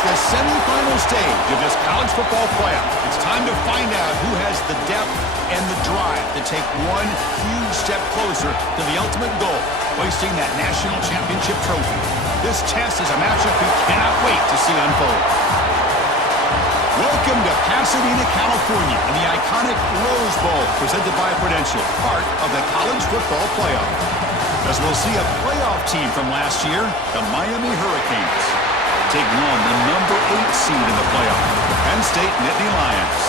It's the semifinal stage of this college football playoff. It's time to find out who has the depth and the drive to take one huge step closer to the ultimate goal, hoisting that national championship trophy. This test is a matchup we cannot wait to see unfold. Welcome to Pasadena, California, and the iconic Rose Bowl presented by Prudential, part of the college football playoff. As we'll see a playoff team from last year, the Miami Hurricanes, taking on the number 8 seed in the playoff, the Penn State Nittany Lions.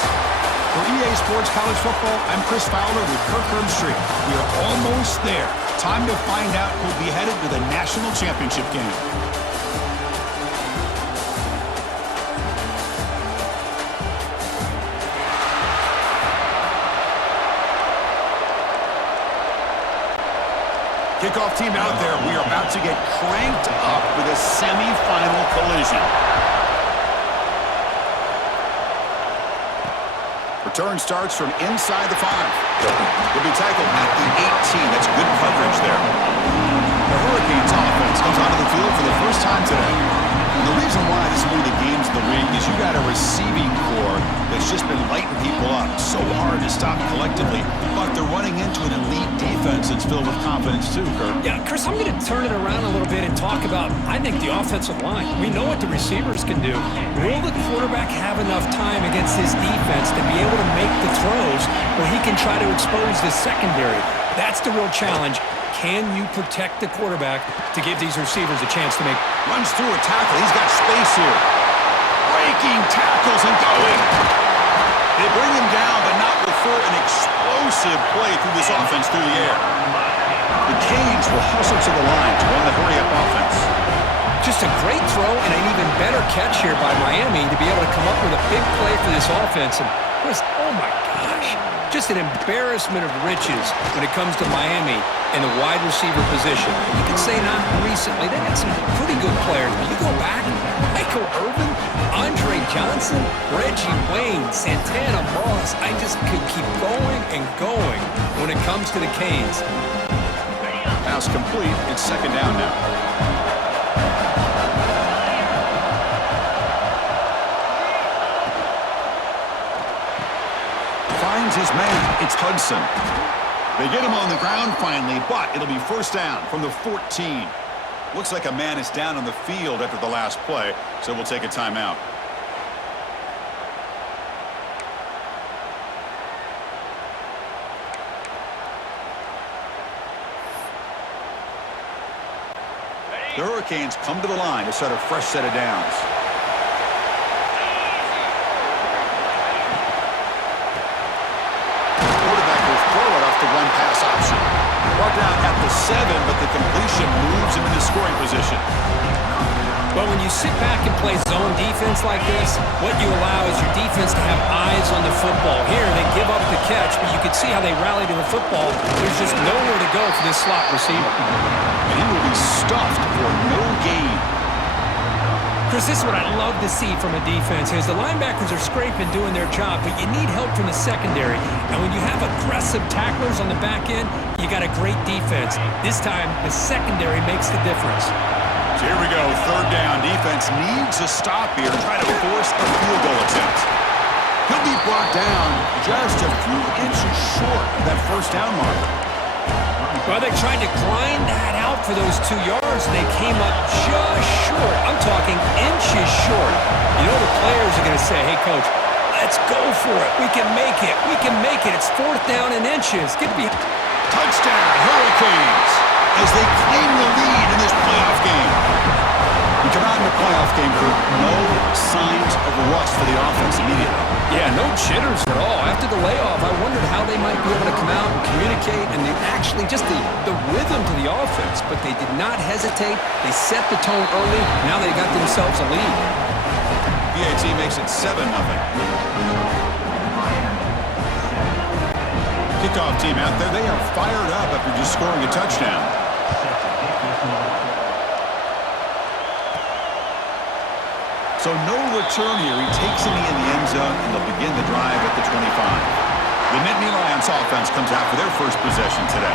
For EA Sports College Football, I'm Chris Fowler with Kirk Herbstreit. We are almost there. Time to find out who'll be headed to the national championship game. Kickoff team out there. We are about to get cranked up with a semifinal collision. Return starts from inside the 5. Will be tackled at the 18. That's good coverage there. The Hurricanes offense comes onto the field for the first time today. And the reason why this is one of the games of the week is you got a receiving core that's just been lighting people up so hard to stop collectively, but they're running into an elite defense that's filled with confidence too, Kirk. Yeah, Chris, I'm going to turn it around a little bit and talk about, I think, the offensive line. We know what the receivers can do. Will the quarterback have enough time against this defense to be able to make the throws where he can try to expose the secondary? That's the real challenge. Can you protect the quarterback to give these receivers a chance to make? Runs through a tackle. He's got space here. Breaking tackles and going. They bring him down, but not before an explosive play through this offense through the air. The Canes will hustle to the line to run the hurry-up offense. Just a great throw and an even better catch here by Miami to be able to come up with a big play for this offense. And Chris, oh my gosh, just an embarrassment of riches when it comes to Miami and the wide receiver position. You can say not recently. They had some pretty good players, but you go back, Michael Irvin, Andre Johnson, Reggie Wayne, Santana Moss. I just could keep going and going when it comes to the Canes. Pass complete. It's second down now. Finds his man. It's Hudson. They get him on the ground finally, but it'll be first down from the 14. Looks like a man is down on the field after the last play, so we'll take a timeout. The Hurricanes come to the line to start a fresh set of downs. Quarterback will throw it off the run-pass option. Brought down at the 7, but the completion moves him into scoring position. Well, when you sit back and play zone defense like this, what you allow is your defense to have eyes on the football. Here, they give up the catch, but you can see how they rally to the football. There's just nowhere to go for this slot receiver. And he will be stuffed for no gain. Chris, this is what I love to see from a defense is the linebackers are scraping, doing their job, but you need help from the secondary. And when you have aggressive tacklers on the back end, you got a great defense. This time, the secondary makes the difference. So here we go, third down. Defense needs a stop here to try to force a field goal attempt. He'll be brought down just a few inches short of that first down marker. Well, they tried to grind that out for those 2 yards, and they came up just short. I'm talking inches short. You know the players are going to say, hey, Coach, let's go for it. We can make it. We can make it. It's fourth down in inches. Get me. Touchdown, Hurricanes, as they claim the lead in this playoff game. We come out in the playoff game, Kirk. No signs of rust for the offense immediately. Yeah, no jitters at all. After the layoff, I wondered how they might be able to come out and communicate and actually just the rhythm to the offense. But they did not hesitate. They set the tone early. Now they got themselves a lead. PAT makes it 7-0. Kickoff team out there. They are fired up after just scoring a touchdown. So no return here. He takes it in the end zone, and they'll begin the drive at the 25. The Nittany Lions offense comes out for their first possession today.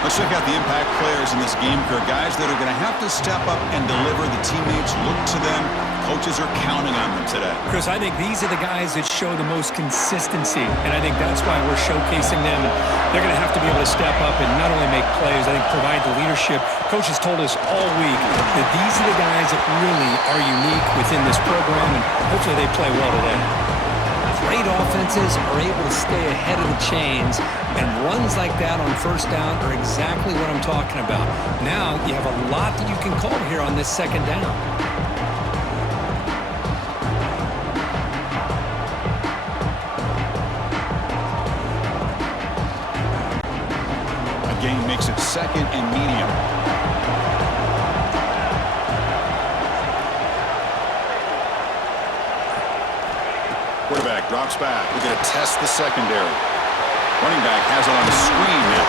Let's check out the impact players in this game here. Guys that are going to have to step up and deliver. The teammates look to them. Coaches are counting on them today. Chris, I think these are the guys that show the most consistency, and I think that's why we're showcasing them. They're going to have to be able to step up and not only make plays, I think provide the leadership. Coaches told us all week that these are the guys that really are unique within this program, and hopefully they play well today. Great offenses are able to stay ahead of the chains, and runs like that on first down are exactly what I'm talking about. Now you have a lot that you can call here on this second down. Gain makes it second and medium. Quarterback drops back. We're going to test the secondary. Running back has it on the screen now.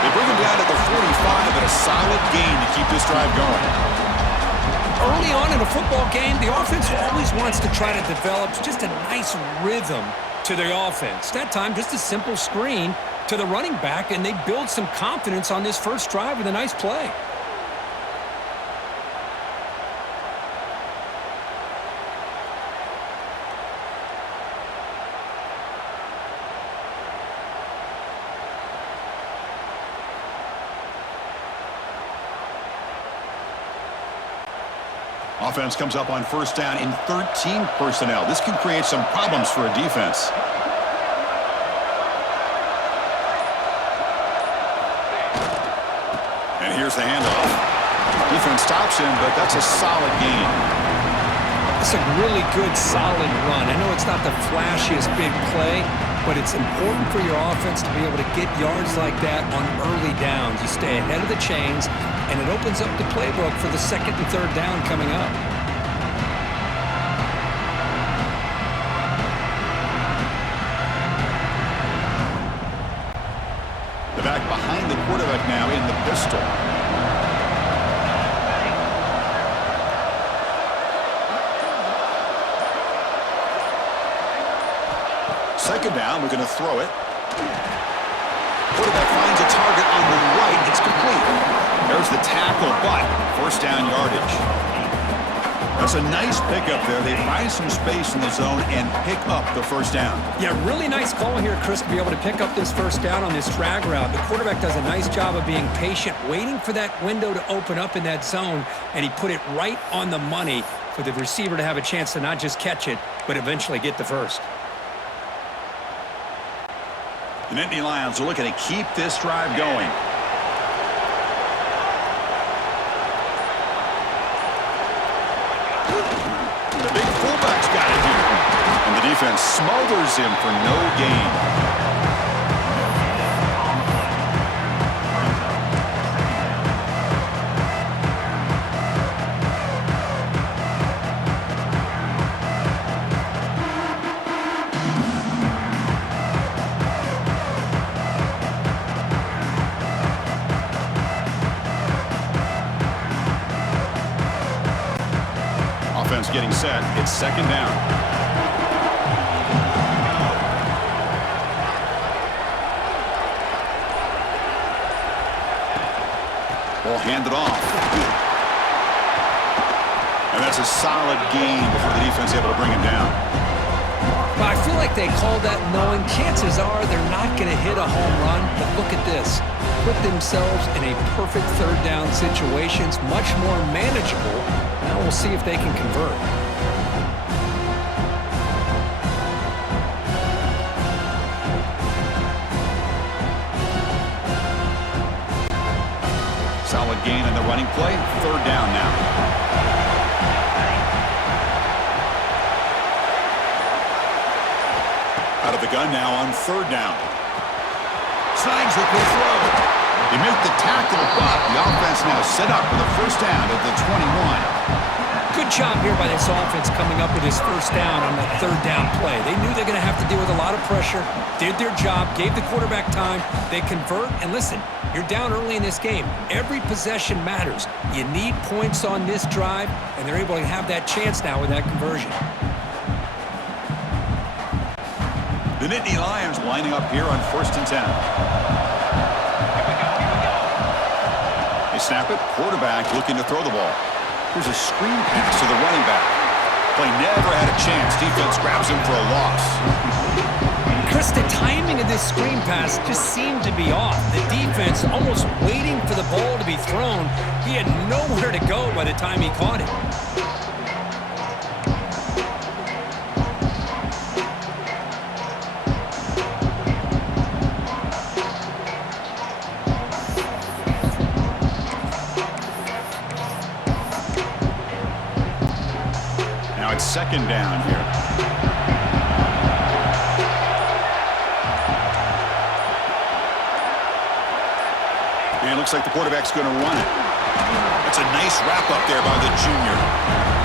They bring him down to the 45, but a solid gain to keep this drive going. Early on in a football game, the offense always wants to try to develop just a nice rhythm to their offense. That time, just a simple screen to the running back, and they build some confidence on this first drive with a nice play. Offense comes up on first down in 13 personnel. This can create some problems for a defense. And here's the handoff. Defense stops him, but that's a solid gain. It's a really good, solid run. I know it's not the flashiest big play, but it's important for your offense to be able to get yards like that on early downs. You stay ahead of the chains, and it opens up the playbook for the second and third down coming up. The back behind the quarterback now in the pistol. Second down, we're going to throw it. Quarterback finds a target on the right. It's complete. There's the tackle, but first down yardage. That's a nice pickup there. They find some space in the zone and pick up the first down. Yeah, really nice call here, Chris, to be able to pick up this first down on this drag route. The quarterback does a nice job of being patient, waiting for that window to open up in that zone, and he put it right on the money for the receiver to have a chance to not just catch it, but eventually get the first. The Nittany Lions are looking to keep this drive going. The big fullback's got it here. And the defense smothers him for no gain. Offense getting set. It's second down. Ball handed off. And that's a solid gain before the defense is able to bring him down. Well, I feel like they called that knowing chances are they're not going to hit a home run, but look at this. Put themselves in a perfect third down situations, much more manageable. Now we'll see if they can convert. Solid gain on the running play. Third down now. Out of the gun now on third down. Snags the quick throw. They make the tackle, but the offense now set up for the first down at the 21. Good job here by this offense coming up with his first down on that third down play. They knew they're going to have to deal with a lot of pressure, did their job, gave the quarterback time. They convert, and listen, you're down early in this game. Every possession matters. You need points on this drive, and they're able to have that chance now with that conversion. The Nittany Lions lining up here on 1st and 10. snap it. Quarterback looking to throw the ball. Here's a screen pass to the running back. Play never had a chance. Defense grabs him for a loss. Chris, the timing of this screen pass just seemed to be off. The defense almost waiting for the ball to be thrown. He had nowhere to go by the time he caught it. Now it's second down here. And it looks like the quarterback's going to run it. That's a nice wrap up there by the junior.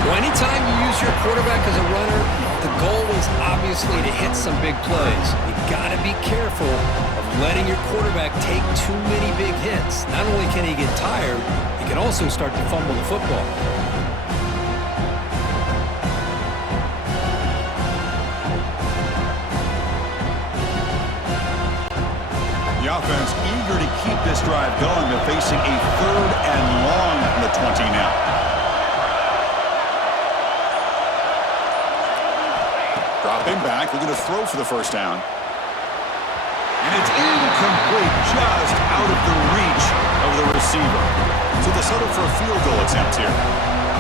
Well, anytime you use your quarterback as a runner, the goal is obviously to hit some big plays. You got to be careful of letting your quarterback take too many big hits. Not only can he get tired, he can also start to fumble the football. The offense eager to keep this drive going. They're facing a 3rd and long from the 20 now. Dropping back, looking to throw for the first down. And it's incomplete, just out of the reach of the receiver. So they settle for a field goal attempt here.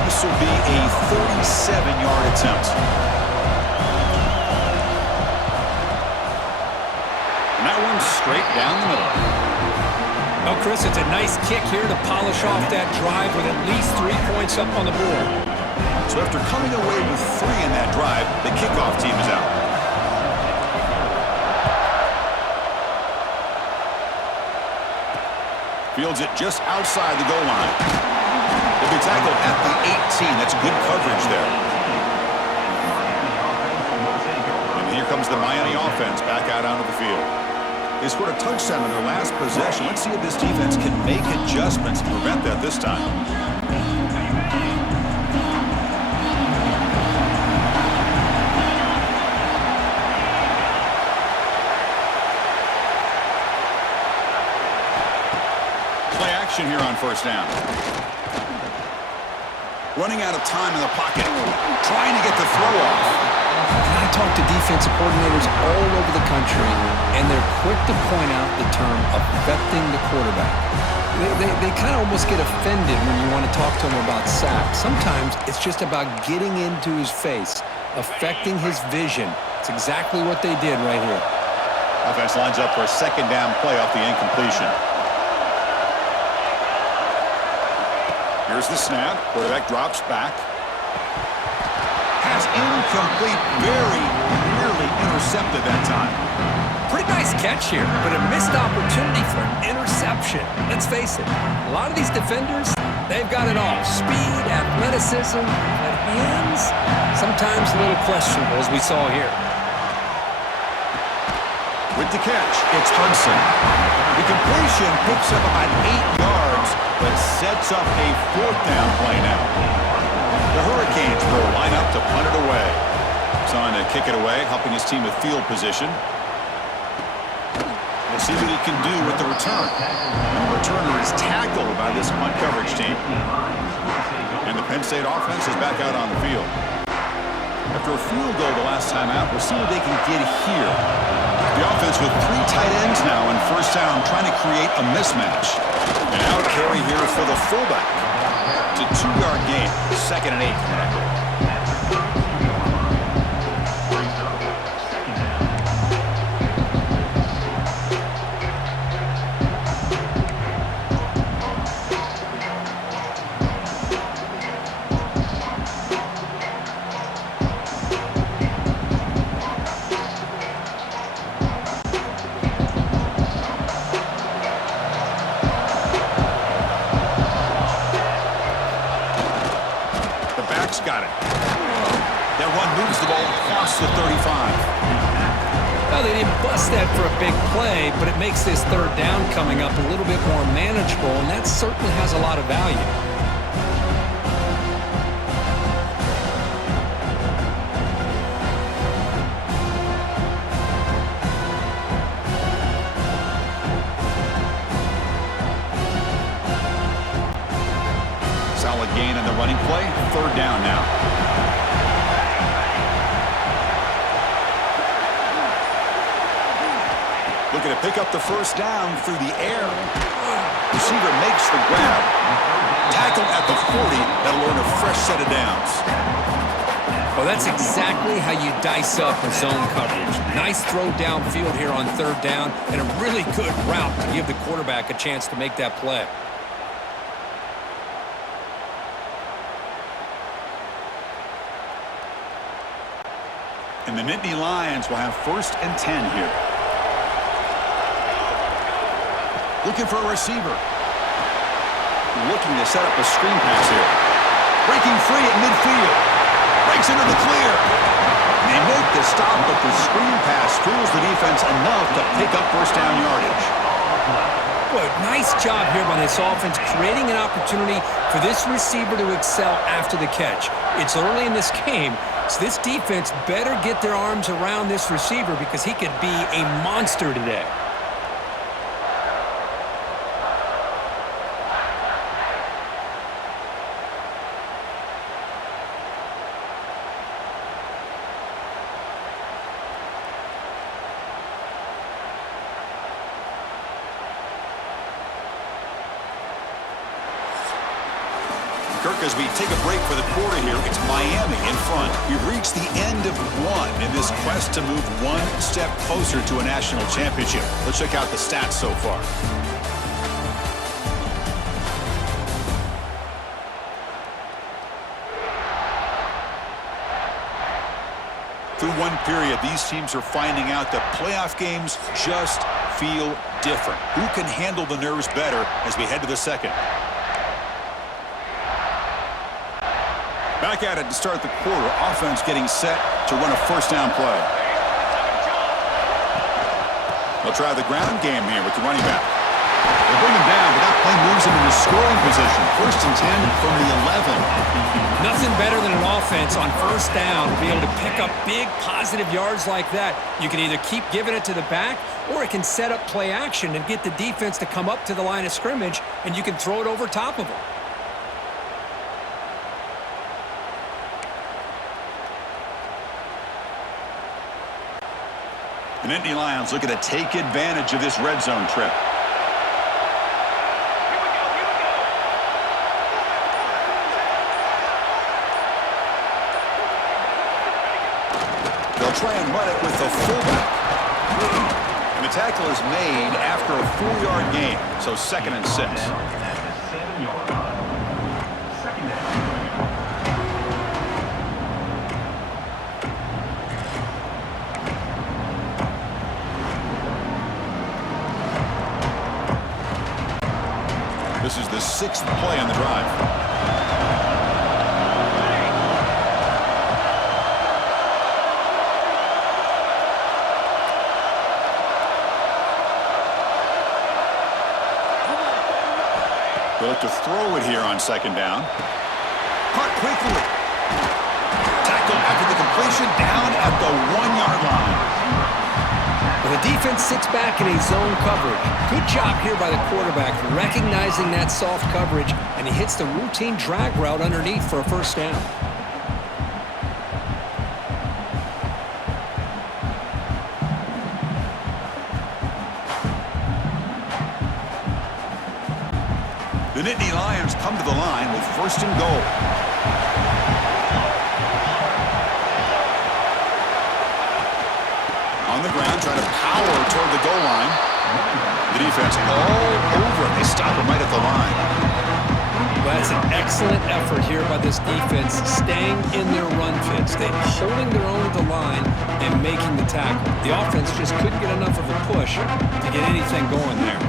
This will be a 37-yard attempt. And that one's straight down the middle. Well, Chris, it's a nice kick here to polish off that drive with at least 3 points up on the board. So after coming away with 3 in that drive, the kickoff team is out. Fields it just outside the goal line. They'll be tackled at the 18. That's good coverage there. And here comes the Miami offense back out onto the field. They scored a touchdown in their last possession. Let's see if this defense can make adjustments to prevent that this time. Play action here on first down. Running out of time in the pocket. Trying to get the throw off. And I talk to defensive coordinators all over the country, and they're quick to point out the term affecting the quarterback. They kind of almost get offended when you want to talk to them about sacks. Sometimes it's just about getting into his face, affecting his vision. It's exactly what they did right here. Offense lines up for a second down play off the incompletion. Here's the snap. Quarterback drops back. Pass incomplete. Very nearly intercepted that time. Pretty nice catch here, but a missed opportunity for an interception. Let's face it, a lot of these defenders, they've got it all. Speed, athleticism, but hands, sometimes a little questionable, as we saw here. With the catch, it's Hudson. The completion picks up about 8 yards, but sets up a 4th down play now. The Hurricanes will line up to punt it away. Trying to kick it away, helping his team with field position. We'll see what he can do with the return. And the returner is tackled by this punt coverage team. And the Penn State offense is back out on the field. After a field goal the last time out, we'll see what they can get here. The offense with 3 tight ends now in first down, trying to create a mismatch. And out carry here for the fullback. It's a 2-yard gain, 2nd and 8. Got it. That one moves the ball across the 35. Well, they didn't bust that for a big play, but it makes this 3rd down coming up a little bit more manageable, and that certainly has a lot of value. solid gain on the running play. Third down now. Looking to pick up the first down through the air. Receiver makes the grab. Tackle at the 40. That'll earn a fresh set of downs. Well, that's exactly how you dice up a zone coverage. Nice throw downfield here on third down, and a really good route to give the quarterback a chance to make that play. And the Nittany Lions will have 1st and 10 here. Looking for a receiver. Looking to set up a screen pass here. Breaking free at midfield. Breaks into the clear. They make the stop, but the screen pass fools the defense enough to pick up first down yardage. Boy, nice job here by this offense, creating an opportunity for this receiver to excel after the catch. It's early in this game, so this defense better get their arms around this receiver because he could be a monster today. Kirk, as we take a break for the quarter here, it's Miami in front. We've reached the end of one in this quest to move one step closer to a national championship. Let's check out the stats so far. Through one period, these teams are finding out that playoff games just feel different. Who can handle the nerves better as we head to the second? Back at it to start the quarter. Offense getting set to run a first down play. They'll try the ground game here with the running back. They bring him down, but that play moves him into scoring position. 1st and 10 from the 11. Nothing better than an offense on first down to be able to pick up big positive yards like that. You can either keep giving it to the back, or it can set up play action and get the defense to come up to the line of scrimmage, and you can throw it over top of them. The Nittany Lions looking to take advantage of this red zone trip. They'll try and run it with the fullback. And the tackle is made after a 4-yard gain, so 2nd and 6. This is the 6th play on the drive. They look to throw it here on 2nd down. Caught quickly. Tackle after the completion down at the 1-yard line. The defense sits back in a zone coverage. Good job here by the quarterback, recognizing that soft coverage, and he hits the routine drag route underneath for a first down. The Nittany Lions come to the line with 1st and goal. On the ground, trying to power toward the goal line. The defense all over it. They stop him right at the line. Well, that's an excellent effort here by this defense, staying in their run fits. They're holding their own at the line and making the tackle. The offense just couldn't get enough of a push to get anything going there.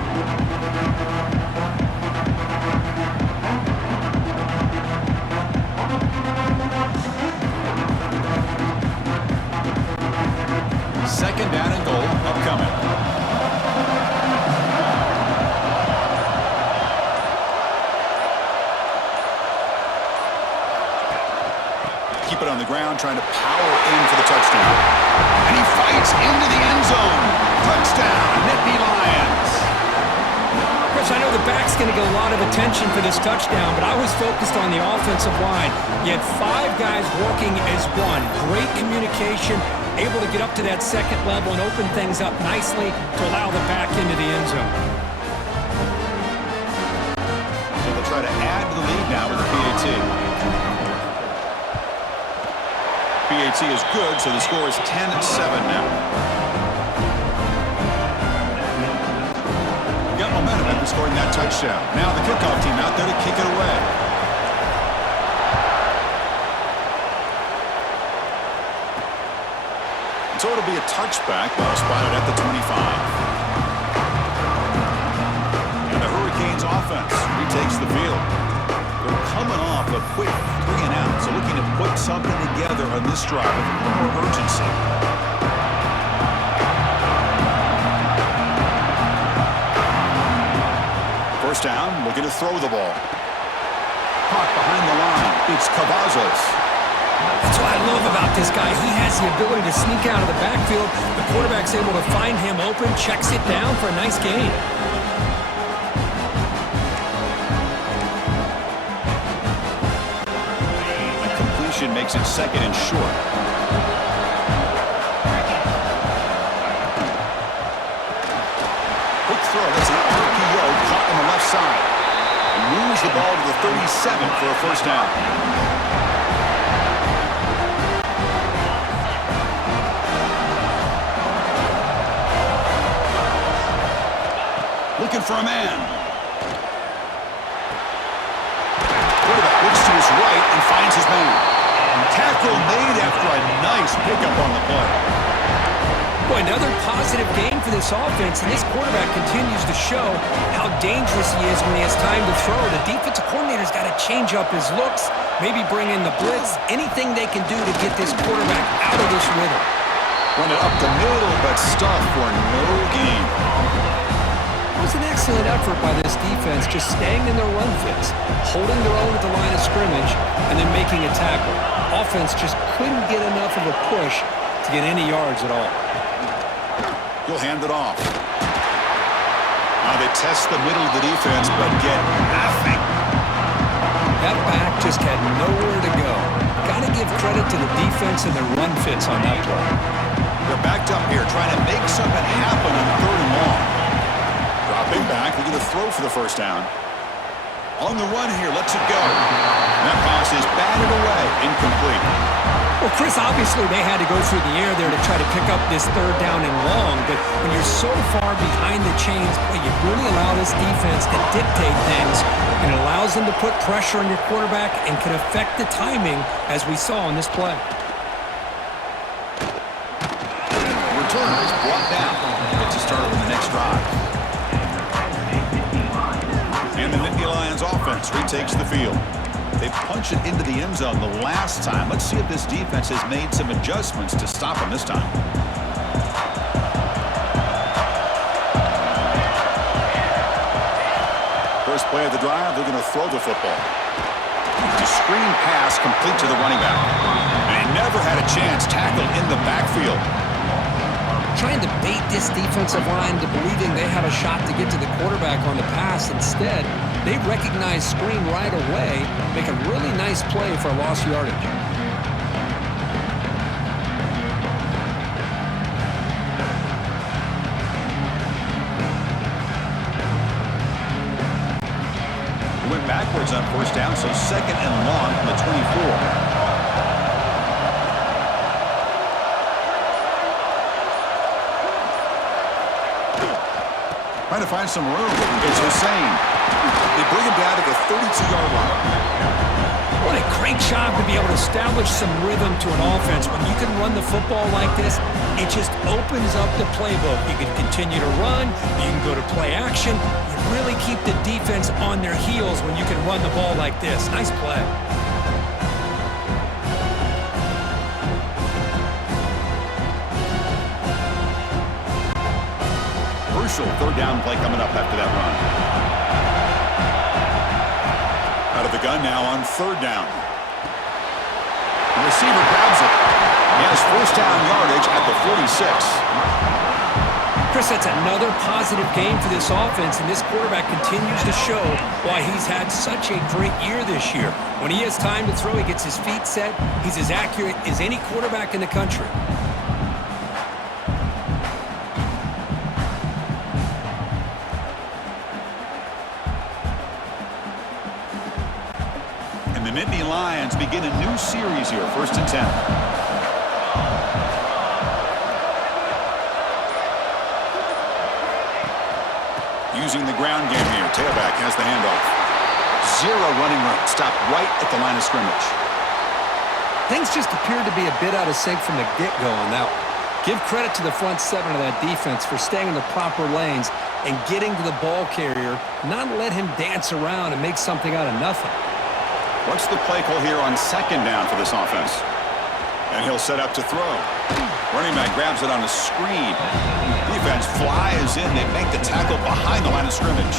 Second down and goal upcoming. Keep it on the ground, trying to power in for the touchdown. And he fights into the end zone. Touchdown, Nittany Lions. Chris, I know the back's going to get a lot of attention for this touchdown, but I was focused on the offensive line. You had 5 guys working as one. Great communication, able to get up to that second level and open things up nicely to allow the back into the end zone. So they'll try to add to the lead now with the PAT. PAT is good, so the score is 10-7 now. Got momentum after scoring that touchdown. Now the kickoff team out there to kick it away. So it'll be a touchback, spotted at the 25. And the Hurricanes offense retakes the field. They're coming off a quick 3-and-out, so looking to put something together on this drive with a little more urgency. First down, looking to throw the ball. Caught behind the line. It's Cavazos. That's what I love about this guy. He has the ability to sneak out of the backfield. The quarterback's able to find him open, checks it down for a nice gain. A completion makes it second and short. Quick throw. That's an RPO caught on the left side. And moves the ball to the 37 for a first down. Looking for a man. Quarterback looks to his right and finds his man. Tackle made after a nice pickup on the play. Boy, another positive game for this offense, and this quarterback continues to show how dangerous he is when he has time to throw. The defensive coordinator's got to change up his looks, maybe bring in the blitz, anything they can do to get this quarterback out of this rhythm. Run it up the middle, but stuffed for no gain. It was an excellent effort by this defense, just staying in their run fits, holding their own at the line of scrimmage, and then making a tackle. Offense just couldn't get enough of a push to get any yards at all. He'll hand it off. Now they test the middle of the defense, but get nothing. That back just had nowhere to go. Got to give credit to the defense and their run fits on that play. They're backed up here, trying to make something happen on 3rd and long. Dropping back, looking to throw for the first down. On the run here, lets it go. And that pass is batted away, incomplete. Well, Chris, obviously they had to go through the air there to try to pick up this 3rd down and long, but when you're so far behind the chains, boy, you really allow this defense to dictate things, and it allows them to put pressure on your quarterback and can affect the timing, as we saw in this play. Returner is brought down. Gets a start on the next drive. And the Nittany Lions offense retakes the field. They punch it into the end zone the last time. Let's see if this defense has made some adjustments to stop them this time. First play of the drive, they're going to throw the football. The screen pass complete to the running back. And he never had a chance tackled in the backfield. Trying to bait this defensive line to believing they have a shot to get to the quarterback on the pass. Instead, they recognize screen right away, make a really nice play for lost yardage. Went backwards on first down, so 2nd and long from the 24. Trying to find some room. It's Hussein. They bring him down to the 32-yard line. What a great job to be able to establish some rhythm to an offense. When you can run the football like this, it just opens up the playbook. You can continue to run. You can go to play action. You really keep the defense on their heels when you can run the ball like this. Nice play. Crucial 3rd down play coming up after that run. Out of the gun now on 3rd down. The receiver grabs it. He has first down yardage at the 46. Chris, that's another positive game for this offense, and this quarterback continues to show why he's had such a great year this year. When he has time to throw, he gets his feet set. He's as accurate as any quarterback in the country. And the Nittany Lions begin a new series here, 1st and 10. Using the ground game here. Tailback has the handoff. Zero running room. Stopped right at the line of scrimmage. Things just appeared to be a bit out of sync from the get-go on that one. Give credit to the front seven of that defense for staying in the proper lanes and getting to the ball carrier, not let him dance around and make something out of nothing. What's the play call here on 2nd down for this offense? And he'll set up to throw. Running back grabs it on a screen. Defense flies in. They make the tackle behind the line of scrimmage.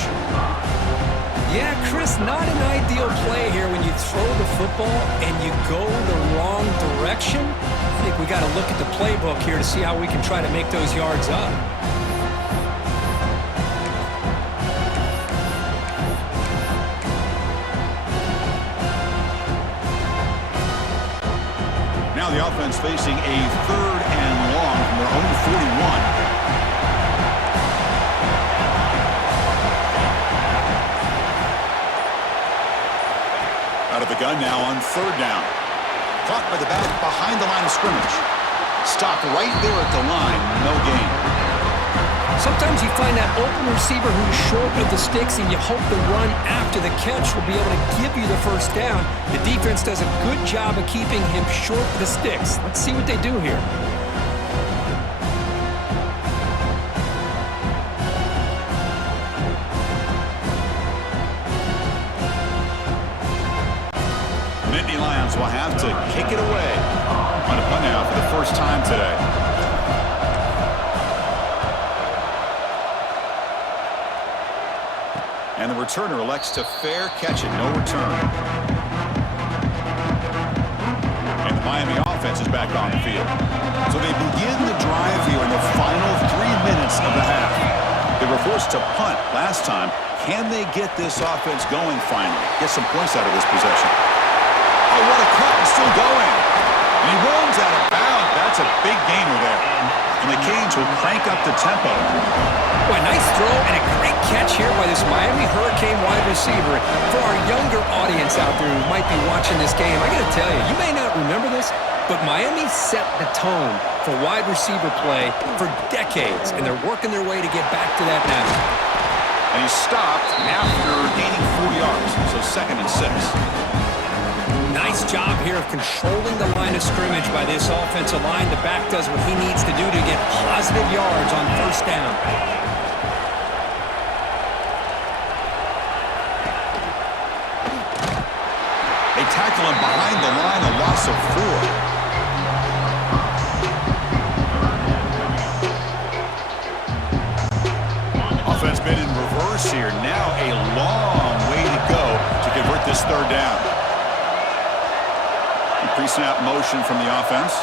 Yeah, Chris, not an ideal play here when you throw the football and you go the wrong direction. I think we got to look at the playbook here to see how we can try to make those yards up. Now the offense facing a 3rd and long from their own 41. Out of the gun now on 3rd down. Caught by the back behind the line of scrimmage. Stopped right there at the line. No gain. Sometimes you find that open receiver who's short of the sticks, and you hope the run after the catch will be able to give you the 1st down. The defense does a good job of keeping him short of the sticks. Let's see what they do here. Nittany Lions will have to kick it away on a punt now for the 1st time today. And the returner elects to fair catch it, no return. And the Miami offense is back on the field. So they begin the drive here in the final 3 minutes of the half. They were forced to punt last time. Can they get this offense going finally? Get some points out of this possession. Oh, what a cut, and still going. And he runs out of bounds. That's a big gainer there. And the Canes will crank up the tempo. Boy, nice throw and a great catch here by this Miami Hurricane wide receiver. For our younger audience out there who might be watching this game, I got to tell you, you may not remember this, but Miami set the tone for wide receiver play for decades, and they're working their way to get back to that now. And he stopped after gaining 4 yards, so 2nd and 6. Nice job here of controlling the line of scrimmage by this offensive line. The back does what he needs to do to get positive yards on 1st down. They tackle him behind the line, a loss of 4. Offense been in reverse here. Now a long way to go to convert this 3rd down. Pre-snap motion from the offense.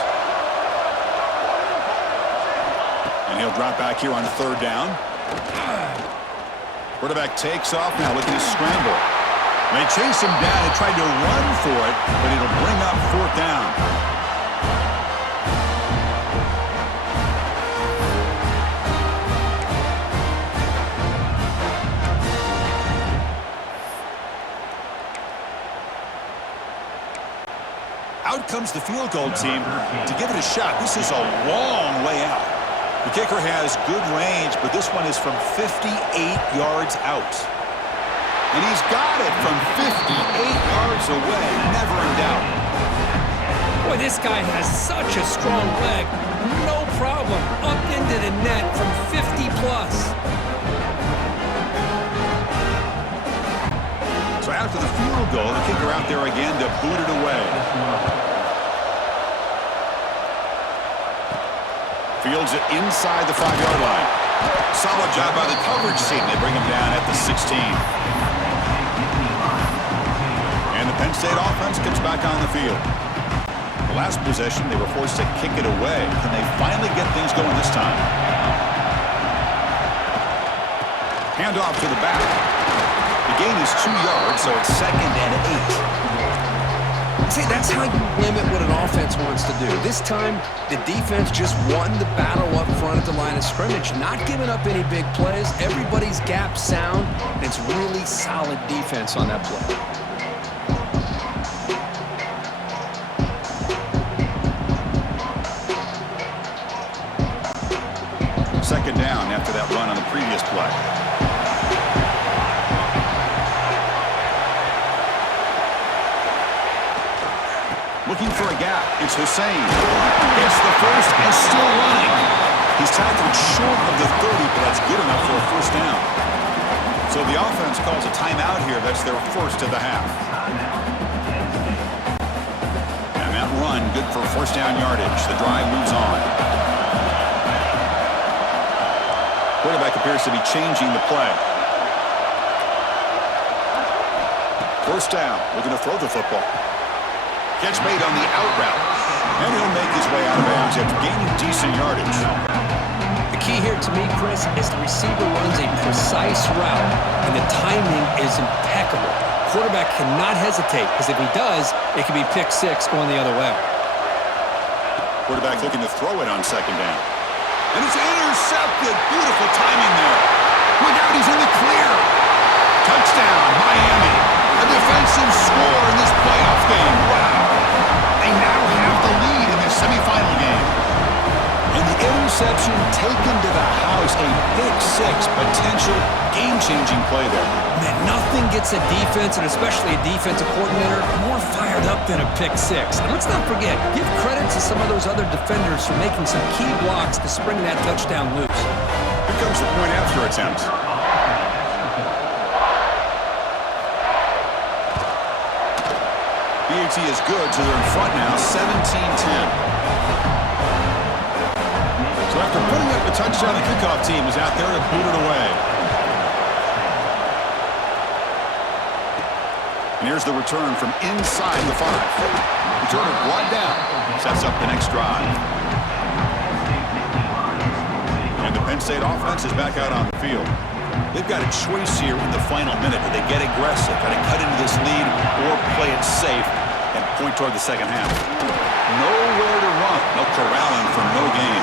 And he'll drop back here on 3rd down. Quarterback takes off now, looking to scramble. They chase him down and tried to run for it, but it'll bring up 4th down. Out comes the field goal team to give it a shot. This is a long way out. The kicker has good range, but this one is from 58 yards out. And he's got it from 58 yards away. Never in doubt. Boy, this guy has such a strong leg. No problem. Up into the net from 50 plus. So after the field goal, the kicker out there again to boot it away. Fields it inside the 5-yard line. Solid job by the coverage team. They bring him down at the 16. And the Penn State offense comes back on the field. The last possession, they were forced to kick it away. Can they finally get things going this time? Handoff to the back. The gain is 2 yards, so it's 2nd and 8. See, that's how you limit what an offense wants to do. This time, the defense just won the battle up front at the line of scrimmage, not giving up any big plays. Everybody's gap sound, and it's really solid defense on that play. Second down after that run on the previous play. Looking for a gap. It's Hussein. Gets the first and still running. He's tackled short of the 30, but that's good enough for a first down. So the offense calls a timeout here. That's their first of the half. And that run, good for first down yardage. The drive moves on. Quarterback appears to be changing the play. First down. Looking to throw the football. Catch made on the out route. And he'll make his way out of bounds after gaining decent yardage. The key here to me, Chris, is the receiver runs a precise route, and the timing is impeccable. Quarterback cannot hesitate, because if he does, it could be pick six going the other way. Quarterback looking to throw it on second down. And it's intercepted. Beautiful timing there. Look out, he's in the clear. Touchdown, Miami. A defensive score in this playoff game. Wow. They now have the lead in this semifinal game. And the interception taken to the house. A pick six, potential game-changing play there. Man, nothing gets a defense, and especially a defensive coordinator, more fired up than a pick six. And let's not forget, give credit to some of those other defenders for making some key blocks to spring that touchdown loose. Here comes the point after attempt. BAT is good, so they're in front now, 17-10. So after putting up a touchdown, the kickoff team is out there to boot it away. And here's the return from inside the 5. Returner brought down. Sets up the next drive. And the Penn State offense is back out on the field. They've got a choice here in the final minute. Do they get aggressive, try to cut into this lead, or play it safe and point toward the second half? Nowhere to run. No corralling from no gain.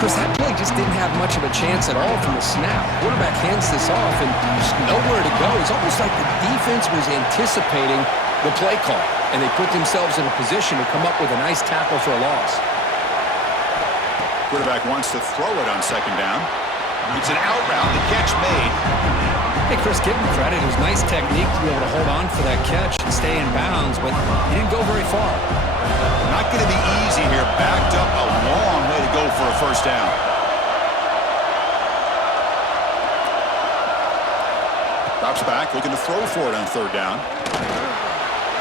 Chris, that play just didn't have much of a chance at all from the snap. Quarterback hands this off and just nowhere to go. It's almost like the defense was anticipating the play call, and they put themselves in a position to come up with a nice tackle for a loss. Quarterback wants to throw it on second down. It's an out route. The catch made. Hey, Chris, give him credit. It was nice technique to be able to hold on for that catch and stay in bounds, but he didn't go very far. Not going to be easy here. Backed up a long way to go for a first down. Drops back, looking to throw for it on third down.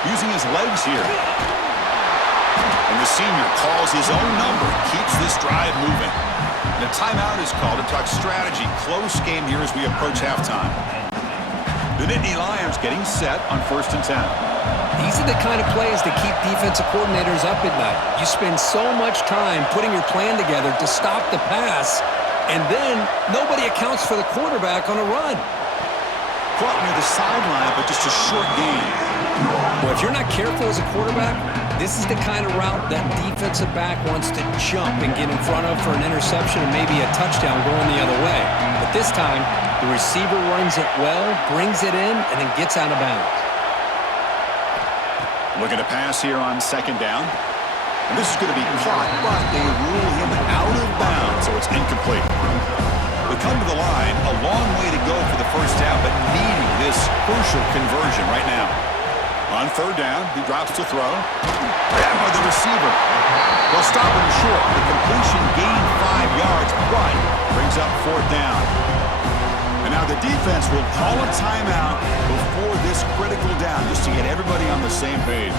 Using his legs here. And the senior calls his own number. Keeps this drive moving. And a timeout is called to talk strategy. Close game here as we approach halftime. The Nittany Lions getting set on 1st and 10. These are the kind of plays that keep defensive coordinators up at night. You spend so much time putting your plan together to stop the pass, and then nobody accounts for the quarterback on a run. Caught near the sideline, but just a short gain. Well, if you're not careful as a quarterback, this is the kind of route that defensive back wants to jump and get in front of for an interception and maybe a touchdown going the other way. But this time, the receiver runs it well, brings it in, and then gets out of bounds. Looking to pass here on second down. And this is going to be caught, but they rule him out of bounds, so it's incomplete. They come to the line, a long way to go for the first down, but needing this crucial conversion right now. On third down, he drops to throw. Grabbed by the receiver. They'll stop him short. The completion gained 5 yards, but brings up fourth down. And now the defense will call a timeout before this critical down, just to get everybody on the same page.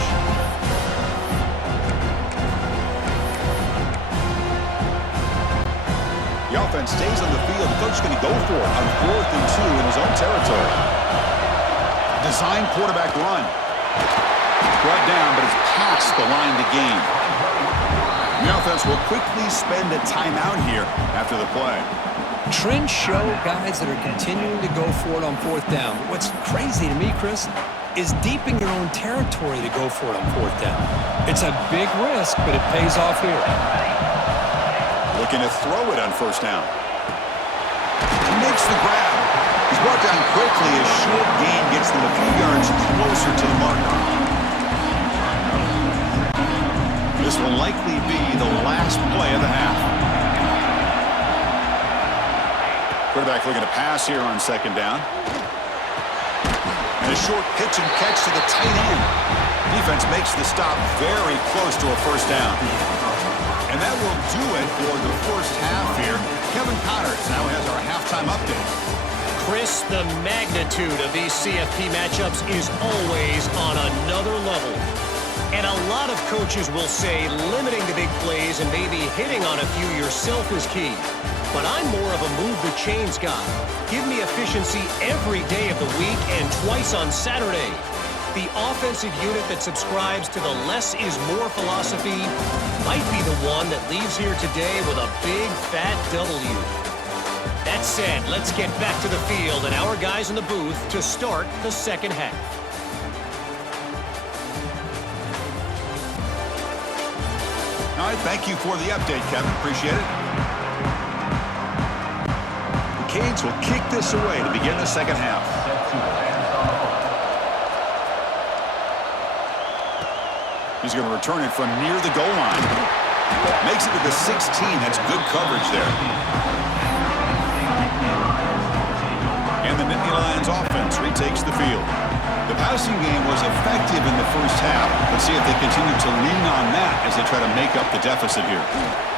The offense stays on the field. The coach is going to go for it on 4th and 2 in his own territory. Design quarterback run. Brought down, but it's past the line to gain. The offense will quickly spend a timeout here after the play. Trends show guys that are continuing to go for it on fourth down. What's crazy to me, Chris, is deep in your own territory to go for it on fourth down. It's a big risk, but it pays off here. Looking to throw it on first down. He makes the grab. He's brought down quickly as short gain gets them a few yards closer to the mark. This will likely be the last play of the half. Quarterback looking to pass here on second down. And a short pitch and catch to the tight end. Defense makes the stop very close to a first down. And that will do it for the first half here. Kevin Connors now has our halftime update. Chris, the magnitude of these CFP matchups is always on another level. And a lot of coaches will say limiting the big plays and maybe hitting on a few yourself is key. But I'm more of a move the chains guy. Give me efficiency every day of the week and twice on Saturday. The offensive unit that subscribes to the less is more philosophy might be the one that leaves here today with a big fat W. That said, let's get back to the field and our guys in the booth to start the second half. All right, thank you for the update, Kevin. Appreciate it. The Canes will kick this away to begin the second half. He's going to return it from near the goal line. Makes it to the 16. That's good coverage there. And the Nittany Lions offense retakes the field. The passing game was effective in the first half. Let's see if they continue to lean on that as they try to make up the deficit here.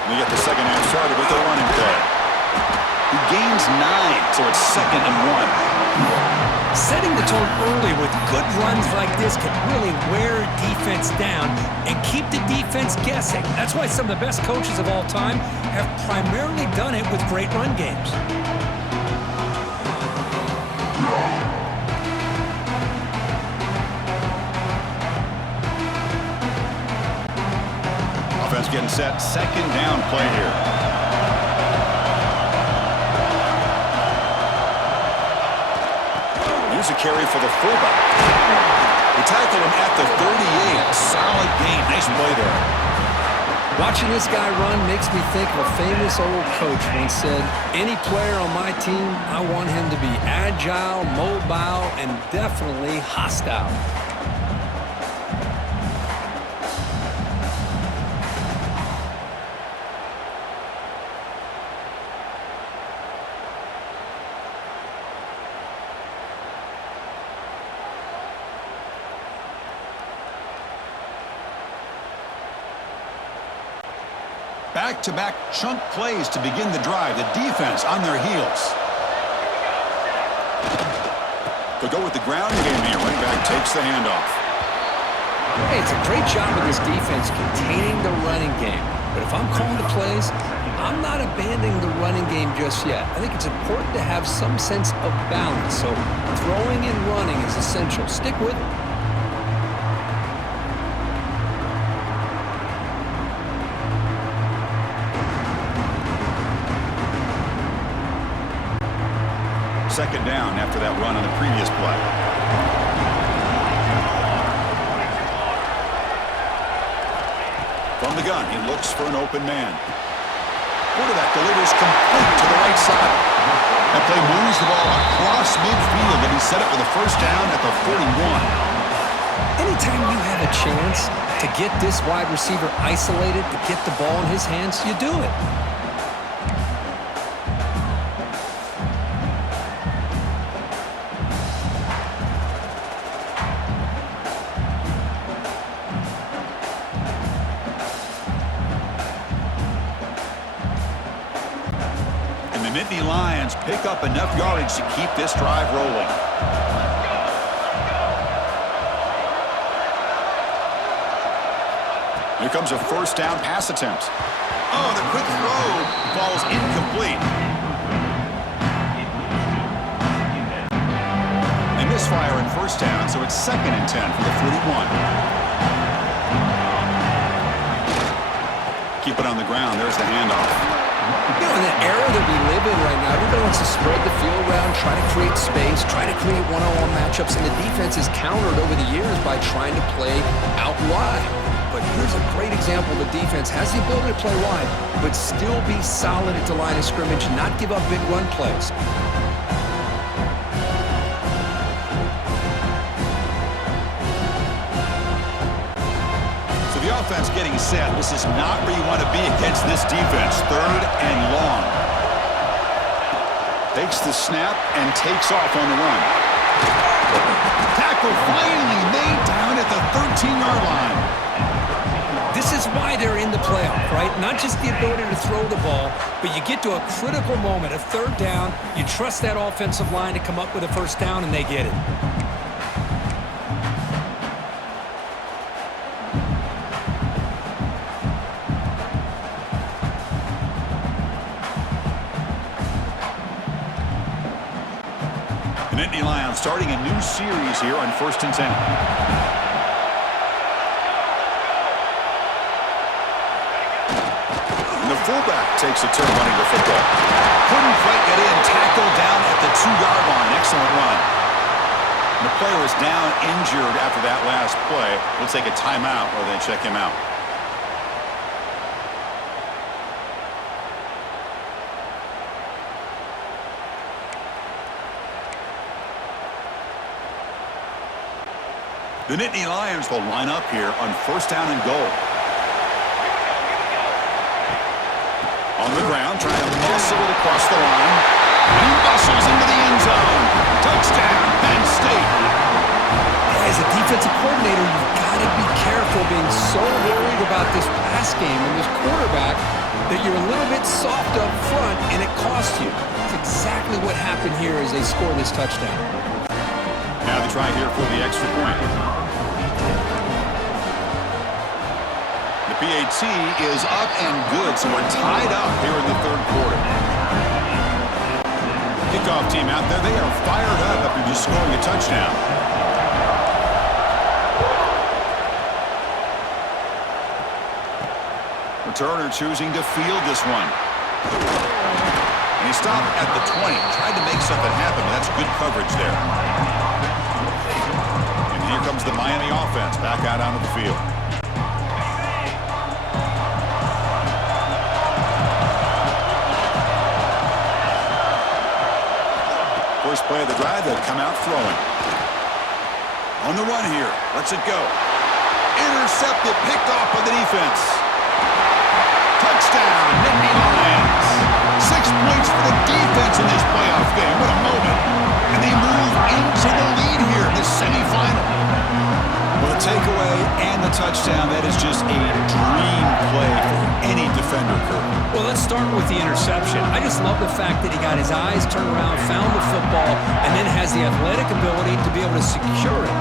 We get the second half started with the running play. He gains 9, so it's 2nd and 1. Setting the tone early with good runs like this can really wear defense down and keep the defense guessing. That's why some of the best coaches of all time have primarily done it with great run games. Offense getting set. Second down play here. Here's a carry for the fullback. They tackle him at the 38. Solid gain. Nice play there. Watching this guy run makes me think of a famous old coach once said, any player on my team, I want him to be agile, mobile, and definitely hostile. Back-to-back chunk plays to begin the drive. The defense on their heels. They'll go with the ground game here. Running back takes the handoff. Hey, it's a great job of this defense containing the running game. But if I'm calling the plays, I'm not abandoning the running game just yet. I think it's important to have some sense of balance. So throwing and running is essential. Stick with it. Second down after that run on the previous play. From the gun, he looks for an open man. Quarterback delivers complete to the right side. That play moves the ball across midfield, and he set it with a first down at the 41. Anytime you have a chance to get this wide receiver isolated, to get the ball in his hands, you do it. The Nittany Lions pick up enough yardage to keep this drive rolling. Here comes a first down pass attempt. Oh, the quick throw falls incomplete. They misfire in first down, so it's 2nd and 10 for the 41. Keep it on the ground. There's the handoff. You know, in the era that we live in right now, everybody wants to spread the field around, try to create space, try to create one-on-one matchups, and the defense is countered over the years by trying to play out wide. But here's a great example. The defense has the ability to play wide, but still be solid at the line of scrimmage, not give up big run plays. So the offense getting set. This is not where you want to be against this defense. 3rd and long. Takes the snap and takes off on the run. Tackle finally made down at the 13-yard line. This is why they're in the playoff, right? Not just the ability to throw the ball, but you get to a critical moment, a 3rd down, you trust that offensive line to come up with a 1st down, and they get it. The Nittany Lions starting a new series here on 1st and 10. The fullback takes a turn running the football. Couldn't quite get in. Tackled down at the 2-yard line. Excellent run. And the player is down injured after that last play. We'll take a timeout rather than check him out. The Nittany Lions will line up here on 1st down and goal. On the ground, trying to muscle it across the line. And he muscles into the end zone. Touchdown, Penn State. As a defensive coordinator, you've got to be careful being so worried about this pass game and this quarterback that you're a little bit soft up front, and it costs you. It's exactly what happened here as they score this touchdown. Now the try here for the extra point. The PAT is up and good, so we're tied up here in the 3rd quarter. Kickoff team out there, they are fired up after just scoring a touchdown. Returner choosing to field this one. And he stopped at the 20, tried to make something happen, but that's good coverage there. And here comes the Miami offense back out onto the field. First play of the drive, they'll come out throwing. On the run here, lets it go. Intercepted, picked off by the defense. Touchdown, Nittany Lions. 6 points for the defense in this playoff game. What a moment. And they move into the lead here in this semifinal. Well, the takeaway and the touchdown, that is just a dream play for any defender, Kurt. Well, let's start with the interception. I just love the fact that he got his eyes turned around, found the football, and then has the athletic ability to be able to secure it.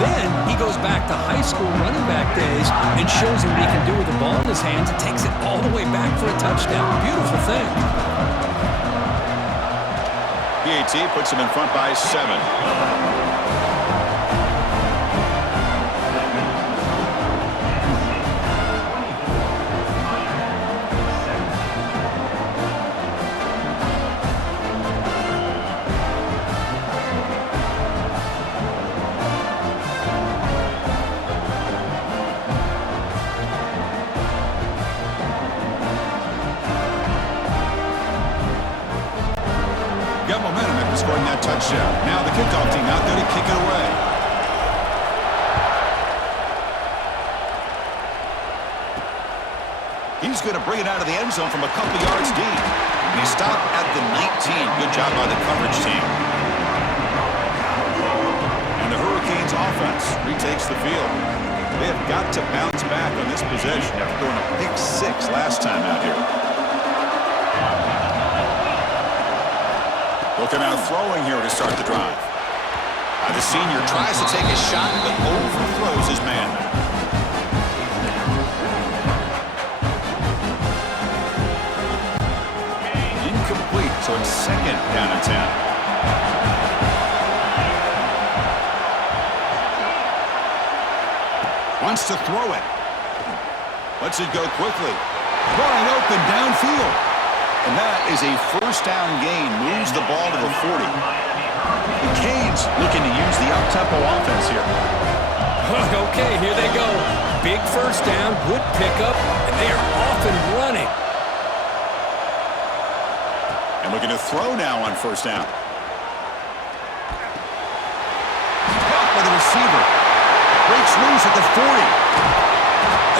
Then he goes back to high school running back days and shows him what he can do with the ball in his hands and takes it all the way back for a touchdown. Beautiful thing. PAT puts him in front by 7. Got momentum after scoring that touchdown. Now the kickoff team out there to kick it away. He's going to bring it out of the end zone from a couple yards deep. And he stopped at the 19. Good job by the coverage team. And the Hurricanes offense retakes the field. They have got to bounce back on this possession after throwing a pick 6 last time out here. Looking out throwing here to start the drive. The senior tries to take a shot, but overthrows his man. Incomplete, so it's 2nd down and 10. Wants to throw it. Lets it go quickly. Wide open downfield. And that is a first down gain. Moves the ball to the 40. The Canes looking to use the up-tempo offense here. Okay, here they go. Big first down, good pickup, and they are off and running. And looking to throw now on first down. Caught by the receiver. Breaks loose at the 40.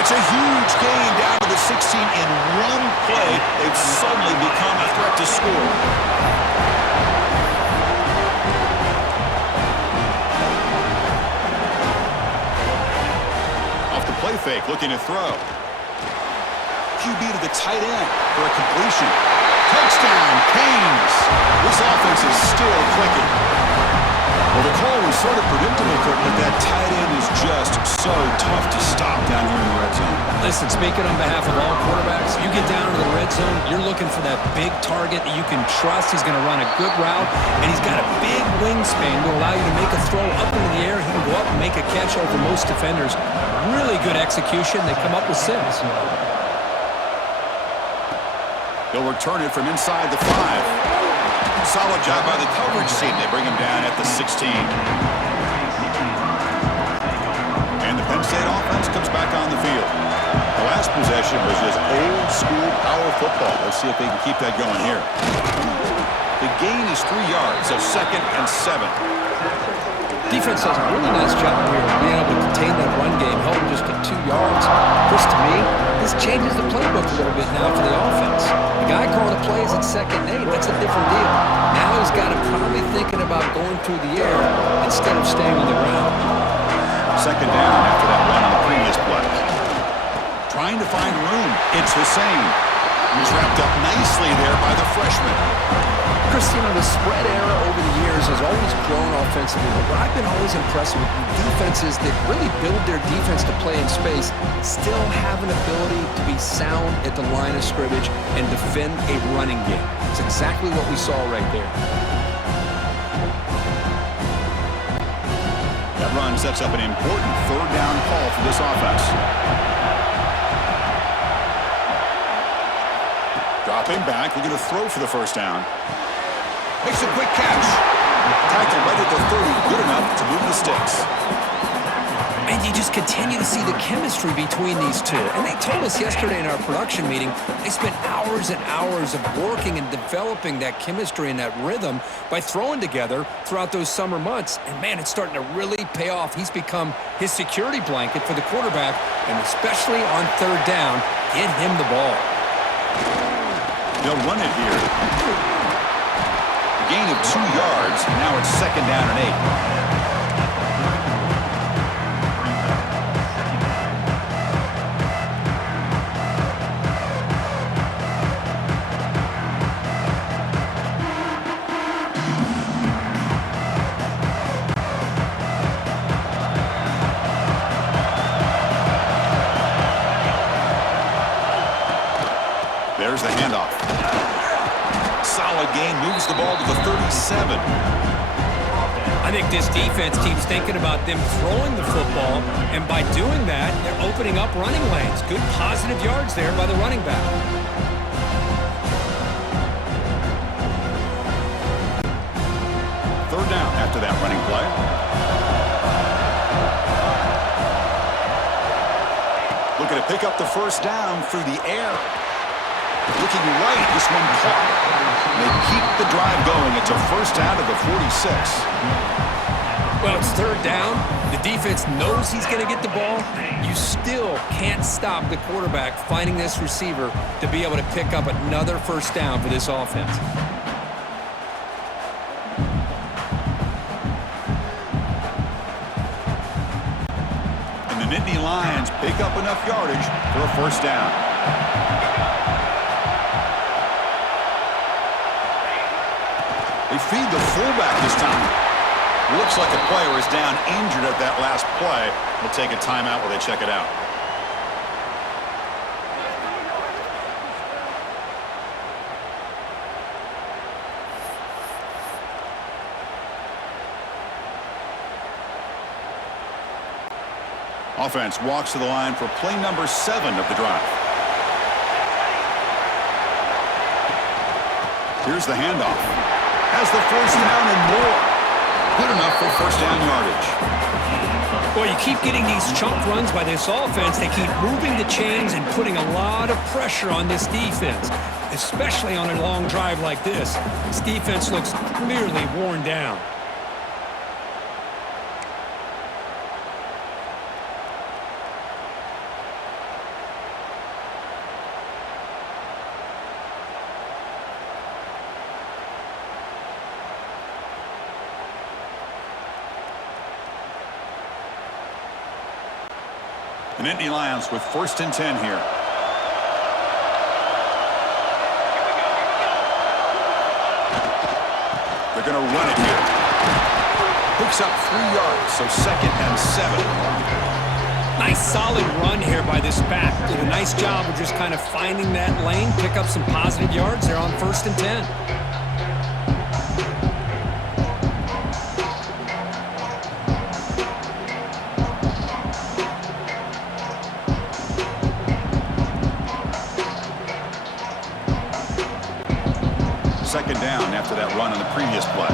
It's a huge gain down to the 16 in one play. They've suddenly become a threat to score. Off the play fake, looking to throw. QB to the tight end for a completion. Touchdown, Canes. This offense is still clicking. Well, the call was sort of predictable, Kirk, but that tight end is just so tough to stop down here in the red zone. Listen, speaking on behalf of all quarterbacks, you get down to the red zone, you're looking for that big target that you can trust. He's going to run a good route, and he's got a big wingspan to allow you to make a throw up into the air. He can go up and make a catch over most defenders. Really good execution. They come up with 6. They'll return it from inside the 5. Solid job by the coverage team. They bring him down at the 16. And the Penn State offense comes back on the field. The last possession was just old-school power football. Let's see if they can keep that going here. The gain is 3 yards, so 2nd and 7. Defense does a really nice job here of being able to contain that run game, held him just to 2 yards. Chris, to me, this changes the playbook a little bit now for the offense. The guy calling the plays at 2nd and 8, that's a different deal. Now he's got him probably thinking about going through the air instead of staying on the ground. 2nd down after that run on the previous play. Trying to find room. It's Hussein. He's wrapped up nicely there by the freshman. Christina, the spread era over the years has always grown offensively, but what I've been always impressed with defenses that really build their defense to play in space still have an ability to be sound at the line of scrimmage and defend a running game. It's exactly what we saw right there. That run sets up an important 3rd down call for this offense. Dropping back, looking to throw for the first down. Makes a quick catch. Tackle right at the 30, good enough to move the sticks. And you just continue to see the chemistry between these two. And they told us yesterday in our production meeting, they spent hours and hours of working and developing that chemistry and that rhythm by throwing together throughout those summer months. And man, it's starting to really pay off. He's become his security blanket for the quarterback, and especially on 3rd down, get him the ball. They'll run it here. Gain of 2 yards. Now it's 2nd down and 8. There's the handoff. Solid gain, moves the ball to the 37. I think this defense keeps thinking about them throwing the football, and by doing that, they're opening up running lanes. Good positive yards there by the running back. 3rd down after that running play. Looking to pick up the first down through the air. Looking right, this one caught. They keep the drive going. It's a first down to the 46. Well, it's 3rd down. The defense knows he's going to get the ball. You still can't stop the quarterback finding this receiver to be able to pick up another first down for this offense. And the Nittany Lions pick up enough yardage for a first down. They feed the fullback this time. Looks like a player is down injured at that last play. We'll take a timeout while they check it out. Offense walks to the line for play number 7 of the drive. Here's the handoff. Has the first down and more. Good enough for first down yardage. Well, you keep getting these chunk runs by this offense. They keep moving the chains and putting a lot of pressure on this defense, especially on a long drive like this. This defense looks clearly worn down. And Nittany Lions with 1st and 10 here. They're going to run it here. Picks up 3 yards, so 2nd and 7. Nice solid run here by this back. Did a nice job of just kind of finding that lane, pick up some positive yards. They're on 1st and 10. Second down after that run on the previous play.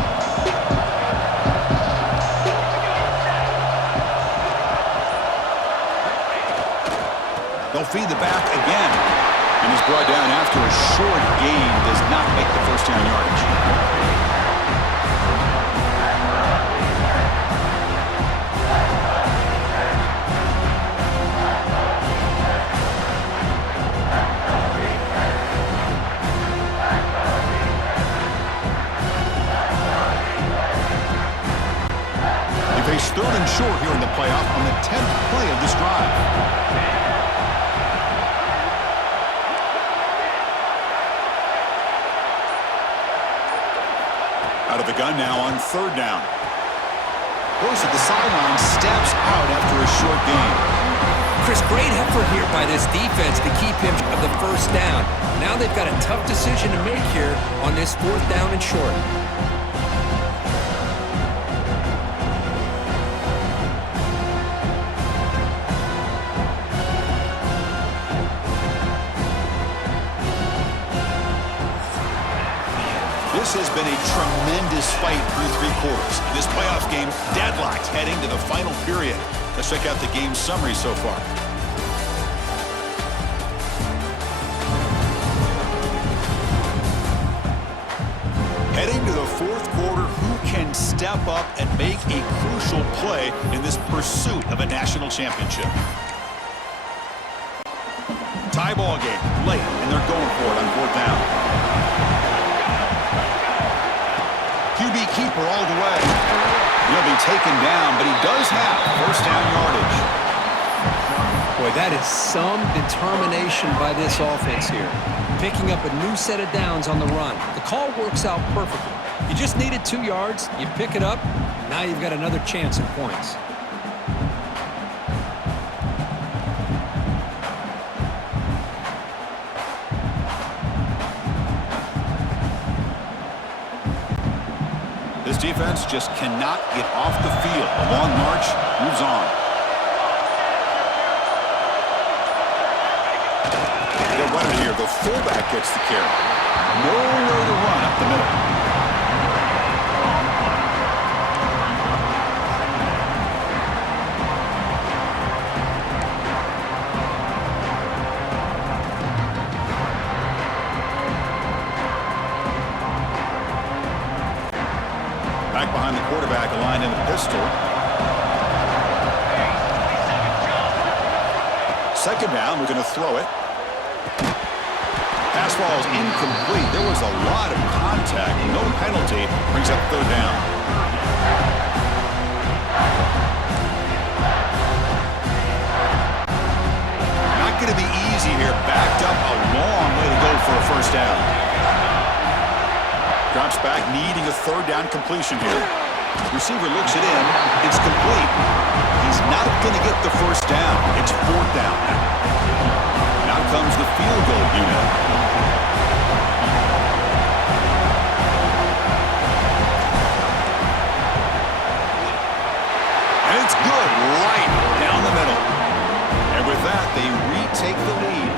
They'll feed the back again. And he's brought down after a short gain. Does not make the first down yardage. It's 3rd and short here in the playoff on the 10th play of this drive. Out of the gun now on 3rd down. Goes to the sideline, steps out after a short gain. Chris, great effort here by this defense to keep him of the first down. Now they've got a tough decision to make here on this 4th down and short. This has been a tremendous fight through 3 quarters. This playoff game deadlocked heading to the final period. Let's check out the game summary so far. Heading to the 4th quarter, who can step up and make a crucial play in this pursuit of a national championship? Tie ball game late, and they're going for it on 4th down. QB keeper all the way. He'll be taken down, but he does have first down yardage. Boy, that is some determination by this offense here. Picking up a new set of downs on the run. The call works out perfectly. You just needed 2 yards. You pick it up. Now you've got another chance at points. This defense just cannot get off the field. The long march moves on. They'll run it here. The fullback gets the carry. Nowhere to run up the middle. Back behind the quarterback, aligned in the pistol. 2nd down, we're going to throw it. Pass ball is incomplete. There was a lot of contact. No penalty. Brings up 3rd down. Not going to be easy here. Backed up a long way to go for a first down. Drops back, needing a 3rd down completion here. Receiver looks it in. It's complete. He's not going to get the first down. It's 4th down. Now comes the field goal unit. And it's good right down the middle. And with that, they retake the lead.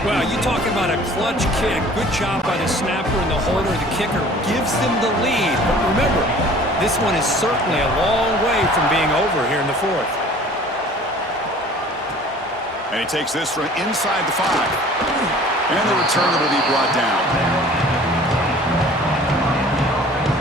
Well, you talking about a clutch kick. Good job by the snapper and the holder. The kicker gives them the lead. But remember, this one is certainly a long way from being over here in the fourth. And he takes this from inside the 5. And the return will be brought down.